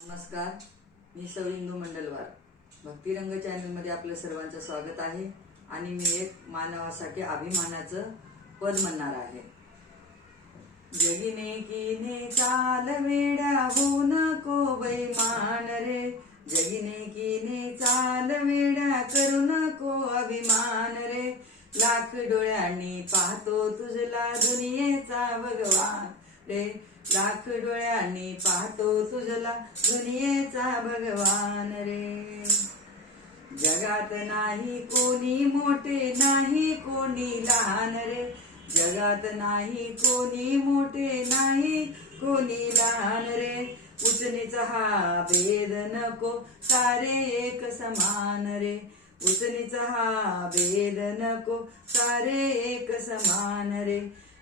नमस्कार, मी सौ इंदू मंडलवार. भक्तिरंग चॅनलमध्ये आपलं सर्वांचं स्वागत आहे. आणि मी एक मानवासाठी अभिमानाचं पद म्हणणार आहे. जगिने कीने चाल वेड्या होऊ नको बैमान रे. जगिने कीने चाल वेड्या करू नको अभिमान रे. लाख डोळ्यांनी पाहतो तुझला दुनियेचा भगवान रे. लाख डोळ्यांनी पाहतो तुझला दुनियेचा भगवान रे. जगात नाही कोणी मोठे नाही कोणी लहान रे. जगात नाही कोणी मोठे नाही कोणी लहान रे. उचनीच हा भेद नको सारे एक समान रे. उचनीच हा भेद नको सारे एक समान रे.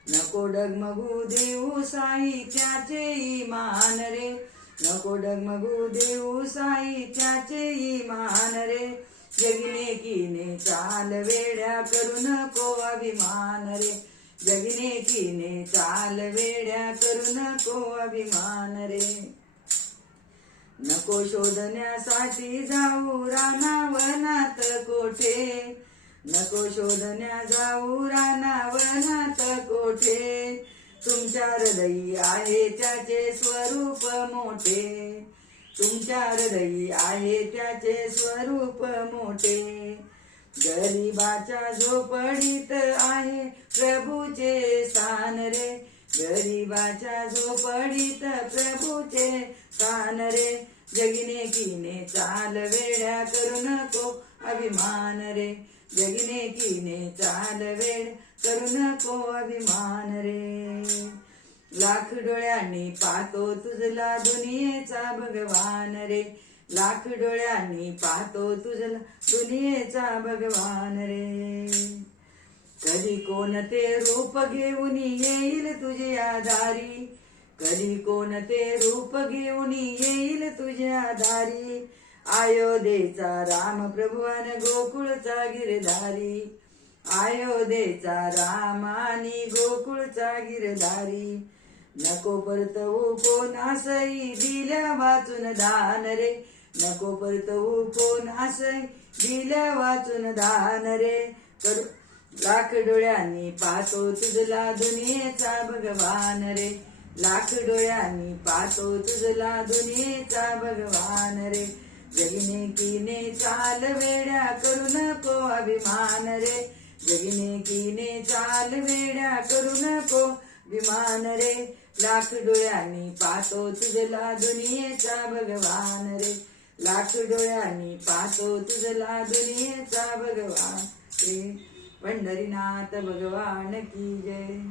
नको डगमगू देऊ साई त्याचे ईमान रे. नको डगमगू देऊ साई त्याचे ईमान रे. जगिने कीने चाल वेड्या करू नको अभिमान रे. जगिने कीने चाल वेड्या करू नको अभिमान रे. नको शोधण्यासाठी जाऊ रानावनात कोठे. नको शोधण्या जाऊ रानावनात कोठे. तुमच्या हृदयी आहे त्याचे स्वरूप मोठे. तुमच्या हृदयी आहे त्याचे स्वरूप मोठे. गरीबाच्या झोपडीत आहे प्रभूचे स्थान रे. गरीबाच्या झोपडीत प्रभूचे स्थान रे. जगिने कीने चाल वेड्या करू नको अभिमान रे. जगिने कीने चाल वेड करू नको अभिमान रे. लाख डोळ्यांनी पाहतो तुझला दुनियेचा भगवान रे. लाख डोळ्यांनी पाहतो तुझला दुनियेचा भगवान रे. कधी कोणते रूप घेऊन येईल तुझ्या दारी. कधी कोणते रूप घेऊन येईल तुझ्या दारी. अयोध्येचा राम प्रभू आणि गोकुळचा गिरधारी. अयोध्येचा राम आणि गोकुळचा गिरधारी. नको परतवू कोणासही दिल्या वाचून दान रे. नको परतवू कोणासही दिल्या वाचून दान रे. लाख डोळ्यांनी पाहतो तुझला दुनियेचा भगवान रे. लाख डोळ्यांनी पाहतो तुझला दुनियेचा भगवान रे. जगिने कीने चाल वेड्या करू नको अभिमान रे. जगिने कीने चाल वेड्या करू नको अभिमान रे. लाख डोळ्यांनी पाहतो तुझला दुनियेचा भगवान रे. लाख डोळ्यांनी पाहतो तुझला दुनियेचा भगवान रे. पंढरीनाथ भगवान की जय.